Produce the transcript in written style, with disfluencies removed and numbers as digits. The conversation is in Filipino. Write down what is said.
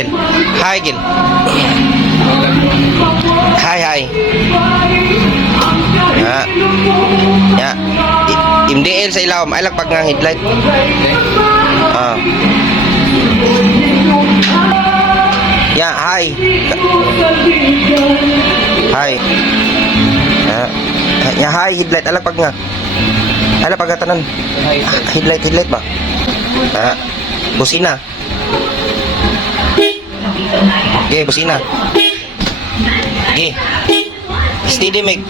Gil. Hi, Gil. Hi. Ya. MDL sa ilaw, ay lang pag nga headlight. Ya, hi. Hi. Ya, hi, headlight, alam pag nga. Alam pag nga tanan. Headlight ba? Busina. Okay, busina. Okay. Steady, Meg.